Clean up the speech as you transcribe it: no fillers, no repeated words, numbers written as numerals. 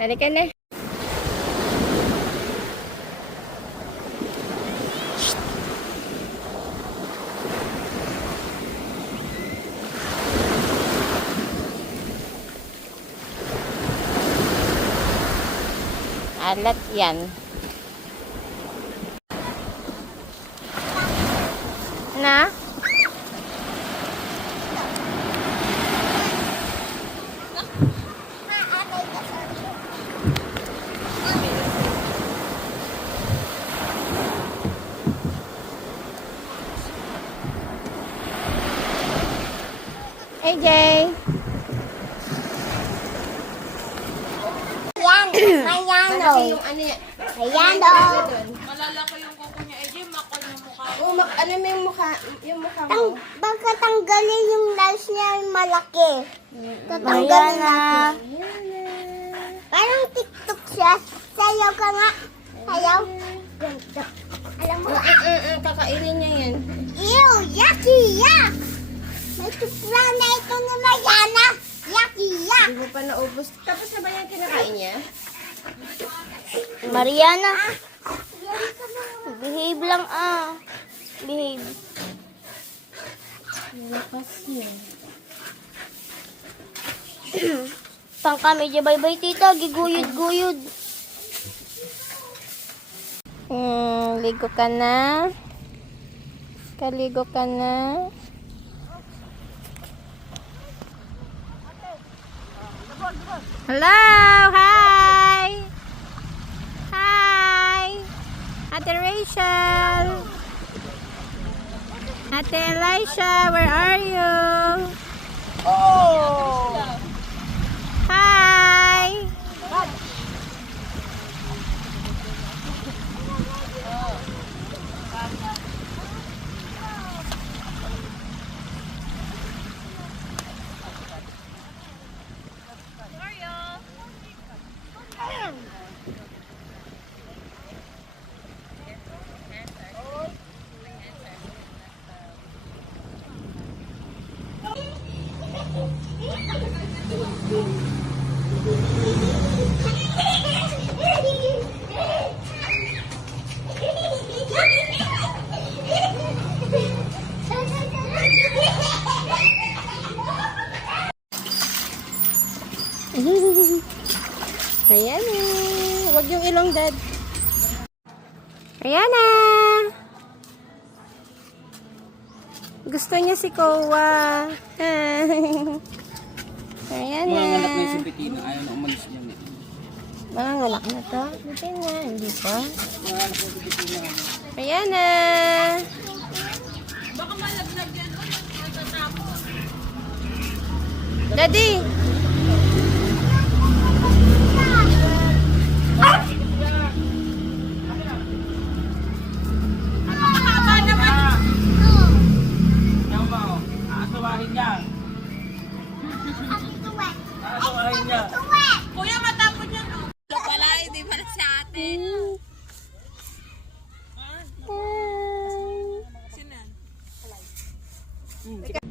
Halika na. Alat yan. Na? AJ. Mayano. Yung ano yan. Mayano. Malalaki yung kuko niya. AJ, makol yung mukha. Oh, ano mo yung mukha mo? Baka tanggalin yung lights niya yung malaki. Tatanggalin natin. Parang TikTok siya. Sayaw ka nga. Sayaw. Ganito. Alam mo? Kakainin niya yan. Ew! Yucky! Yuck! May tukla na ito ni Mariana. Yucky! Yuck! Hindi mo pa naubos. Tapos na ba yan kinakain niya? Mariana. Behave lang Behave. Lakas niya. Pang kami dyan. Bye-bye tita. Giguyod-guyod. Ligo ka na. Kaligo ka na. Hello! Hi! Hi! Ate Rachel! Ate Elisha, where are you? Oh! Hi! Ayan na. Huwag yung ilong, Dad. Ayan na. Gusto niya si Kowa. Ayan na. Mga anak na yung si Bettina, ayaw na umalis niya. Mga anak na to. Hindi na. Hindi pa. Mga anak na si Bettina. Ayan na. Baka malaglag yan. Nagtatapos. Daddy. Ayaw ba o? Aasawahin niya. Aasawahin niya. Kuya, matapon yan. Ito pala, hindi pala sa atin. Sino yan?